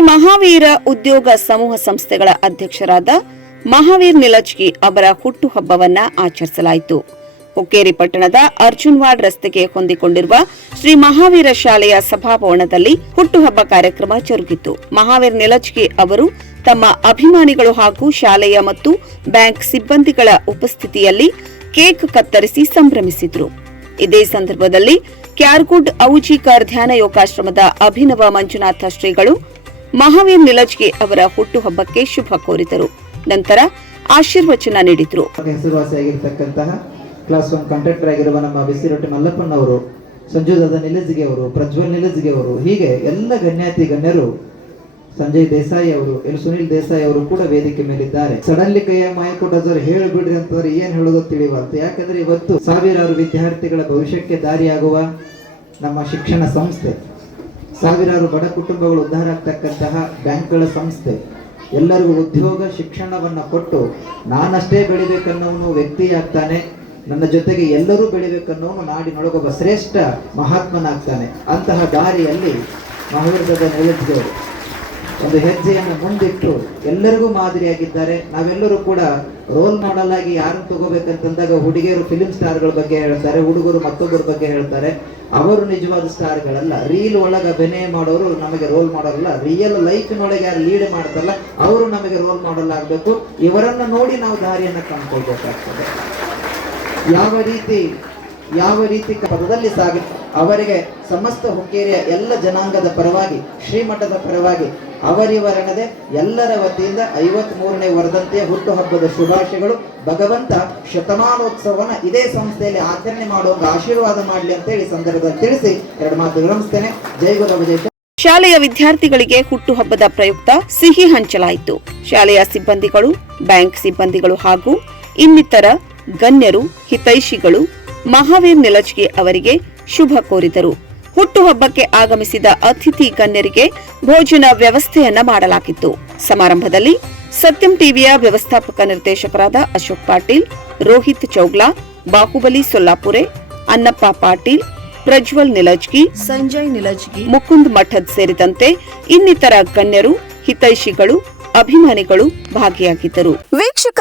ಮಹಾವೀರ ಉದ್ಯೋಗ ಸಮೂಹ ಸಂಸ್ಥೆಗಳ ಅಧ್ಯಕ್ಷರಾದ ಮಹಾವೀರ್ ನಿಲಜ್ಗಿ ಅವರ ಹುಟ್ಟುಹಬ್ಬವನ್ನ ಆಚರಿಸಲಾಯಿತು. ಹುಕ್ಕೇರಿ ಪಟ್ಟಣದ ಅರ್ಜುನ್ವಾಡ್ ರಸ್ತೆಗೆ ಹೊಂದಿಕೊಂಡಿರುವ ಶ್ರೀ ಮಹಾವೀರ ಶಾಲೆಯ ಸಭಾಭವನದಲ್ಲಿ ಹುಟ್ಟುಹಬ್ಬ ಕಾರ್ಯಕ್ರಮ ಜರುಗಿತು. ಮಹಾವೀರ್ ನಿಲಜ್ಗಿ ಅವರು ತಮ್ಮ ಅಭಿಮಾನಿಗಳು ಹಾಗೂ ಶಾಲೆಯ ಮತ್ತು ಬ್ಯಾಂಕ್ ಸಿಬ್ಬಂದಿಗಳ ಉಪಸ್ಥಿತಿಯಲ್ಲಿ ಕೇಕ್ ಕತ್ತರಿಸಿ ಸಂಭ್ರಮಿಸಿದ್ರು. ಇದೇ ಸಂದರ್ಭದಲ್ಲಿ ಕ್ಯಾರ್ಗುಡ್ ಔಜಿಕರ್ ಧ್ಯಾನ ಯೋಗಾಶ್ರಮದ ಅಭಿನವ ಮಂಜುನಾಥ ಶ್ರೀಗಳು ಮಹಾವೀರ್ ನಿಲಜ್ಗಿ ಅವರ ಹುಟ್ಟುಹಬ್ಬಕ್ಕೆ ಶುಭ ಕೋರಿದರು. ನಂತರ ಆಶೀರ್ವಚನ ನೀಡಿದರು. ಹೆಸರುವಾಸಿಯಾಗಿರ್ತಕ್ಕಂತಹ ಕ್ಲಾಸ್ ಒನ್ ಕಂಡಕ್ಟರ್ ಆಗಿರುವ ನಮ್ಮ ಬಿಸಿರೊಟ್ಟಿ ಮಲ್ಲಪ್ಪನವರು ಸಂಜುದಾದ ನಿಲಜ್ಗೆ ಅವರು, ಪ್ರಜ್ವಲ್ ನಿಲಜ್ಗೆ ಅವರು, ಹೀಗೆ ಎಲ್ಲ ಗಣ್ಯಾತಿ ಗಣ್ಯರು ಸಂಜಯ್ ದೇಸಾಯಿ ಅವರು ಇಲ್ಲಿ ಸುನಿಲ್ ದೇಸಾಯಿ ಅವರು ಕೂಡ ವೇದಿಕೆ ಮೇಲಿದ್ದಾರೆ. ಸಡನ್ಲಿ ಕೈಯ ಮಾಯ ಸರ್, ಹೇಳ್ಬಿಡ್ರಿ ಅಂತಂದ್ರೆ ಏನ್ ಹೇಳೋದು ತಿಳಿವಲ್ತು ಯಾಕಂದ್ರೆ ಇವತ್ತು ಸಾವಿರಾರು ವಿದ್ಯಾರ್ಥಿಗಳ ಭವಿಷ್ಯಕ್ಕೆ ದಾರಿಯಾಗುವ ನಮ್ಮ ಶಿಕ್ಷಣ ಸಂಸ್ಥೆ. ಸಾವಿರಾರು ಬಡ ಕುಟುಂಬಗಳು ಉದ್ಧಾರ ಆಗ್ತಕ್ಕಂತಹ ಬ್ಯಾಂಕ್ಗಳ ಸಂಸ್ಥೆ. ಎಲ್ಲರಿಗೂ ಉದ್ಯೋಗ, ಶಿಕ್ಷಣವನ್ನು ಕೊಟ್ಟು ನಾನಷ್ಟೇ ಬೆಳಿಬೇಕನ್ನೋನು ವ್ಯಕ್ತಿ ಆಗ್ತಾನೆ. ನನ್ನ ಜೊತೆಗೆ ಎಲ್ಲರೂ ಬೆಳಿಬೇಕನ್ನೋನು ನಾಡಿನೊಳಗೊಬ್ಬ ಶ್ರೇಷ್ಠ ಮಹಾತ್ಮನಾಗ್ತಾನೆ. ಅಂತಹ ದಾರಿಯಲ್ಲಿ ಮಹಾವೀರದ ನೆಲೆಸಿದವರು ಒಂದು ಹೆಜ್ಜೆಯನ್ನು ಮುಂದಿಟ್ಟು ಎಲ್ಲರಿಗೂ ಮಾದರಿಯಾಗಿದ್ದಾರೆ. ನಾವೆಲ್ಲರೂ ಕೂಡ ರೋಲ್ ಮಾಡೆಲ್ ಆಗಿ ಯಾರನ್ನು ತಗೋಬೇಕಂತಂದಾಗ ಹುಡುಗಿಯರು ಸ್ಟಾರ್ ಸ್ಟಾರ್ಗಳ ಬಗ್ಗೆ ಹೇಳ್ತಾರೆ, ಹುಡುಗರು ಮತ್ತೊಬ್ಬರ ಬಗ್ಗೆ ಹೇಳ್ತಾರೆ. ಅವರು ನಿಜವಾದ ಸ್ಟಾರ್ಗಳಲ್ಲ ರೀಲ್ ಒಳಗೆ ಅಭಿನಯ ಮಾಡೋರು ನಮಗೆ ರೋಲ್ ಮಾಡೋರಲ್ಲ ರಿಯಲ್ ಲೈಫ್ನೊಳಗೆ ಯಾರು ಲೀಡ್ ಮಾಡ್ತಲ್ಲ ಅವರು ನಮಗೆ ರೋಲ್ ಮಾಡಲ್ ಆಗಬೇಕು. ಇವರನ್ನ ನೋಡಿ ನಾವು ದಾರಿಯನ್ನು ಕಂಡುಕೊಳ್ಬೇಕಾಗ್ತದೆ. ಯಾವ ರೀತಿ ಯಾವ ರೀತಿ ಪದದಲ್ಲಿ ಸಾಗಿ, ಅವರಿಗೆ ಸಮಸ್ತ ಹುಕ್ಕೇರಿಯ ಎಲ್ಲ ಜನಾಂಗದ ಪರವಾಗಿ, ಶ್ರೀಮಠದ ಪರವಾಗಿ ಅವರಿವರನದೆ ಎಲ್ಲರ ವತಿಯಿಂದ ಐವತ್ ಮೂರನೇ ವರದಂತೆ ಹುಟ್ಟುಹಬ್ಬದ ಶುಭಾಶಯಗಳು. ಭಗವಂತ ಶತಮಾನೋತ್ಸವನ ಇದೇ ಸಂಸ್ಥೆಯಲ್ಲಿ ಆಚರಣೆ ಮಾಡುವಂಗ ಆಶೀರ್ವಾದ ಮಾಡಲಿ ಅಂತ ಹೇಳಿ ಸಂದರ್ಭದಲ್ಲಿ ತಿಳಿಸಿ ಎರಡು ಮಾತು ವಿರಮಿಸ್ತೇನೆ ಜೈ ಗುರು ಶಾಲೆಯ ವಿದ್ಯಾರ್ಥಿಗಳಿಗೆ ಹುಟ್ಟುಹಬ್ಬದ ಪ್ರಯುಕ್ತ ಸಿಹಿ ಹಂಚಲಾಯಿತು. ಶಾಲೆಯ ಸಿಬ್ಬಂದಿಗಳು, ಬ್ಯಾಂಕ್ ಸಿಬ್ಬಂದಿಗಳು ಹಾಗೂ ಇನ್ನಿತರ ಗಣ್ಯರು, ಹಿತೈಷಿಗಳು ಮಹಾವೀರ್ ನಿಲಜ್ಗಿ ಅವರಿಗೆ ಶುಭ ಕೋರಿದರು. ಹುಟ್ಟುಹಬ್ಬಕ್ಕೆ ಆಗಮಿಸಿದ ಅತಿಥಿ ಗಣ್ಯರಿಗೆ ಭೋಜನ ವ್ಯವಸ್ಥೆಯನ್ನ ಮಾಡಲಾಗಿತ್ತು. ಸಮಾರಂಭದಲ್ಲಿ ಸತ್ಯಂ ಟಿವಿಯ ವ್ಯವಸ್ಥಾಪಕ ನಿರ್ದೇಶಕರಾದ ಅಶೋಕ್ ಪಾಟೀಲ್ ರೋಹಿತ್ ಚೌಗ್ಲಾ ಬಾಹುಬಲಿ ಸೊಲ್ಲಾಪುರೆ ಅನ್ನಪ್ಪ ಪಾಟೀಲ್ ಪ್ರಜ್ವಲ್ ನಿಲಜ್ಗಿ ಸಂಜಯ್ ನಿಲಜ್ಗಿ ಮುಕುಂದ್ ಮಠದ್ ಸೇರಿದಂತೆ ಇನ್ನಿತರ ಗಣ್ಯರು ಹಿತೈಷಿಗಳು ಅಭಿಮಾನಿಗಳು ಭಾಗಿಯಾಗಿದ್ದರು.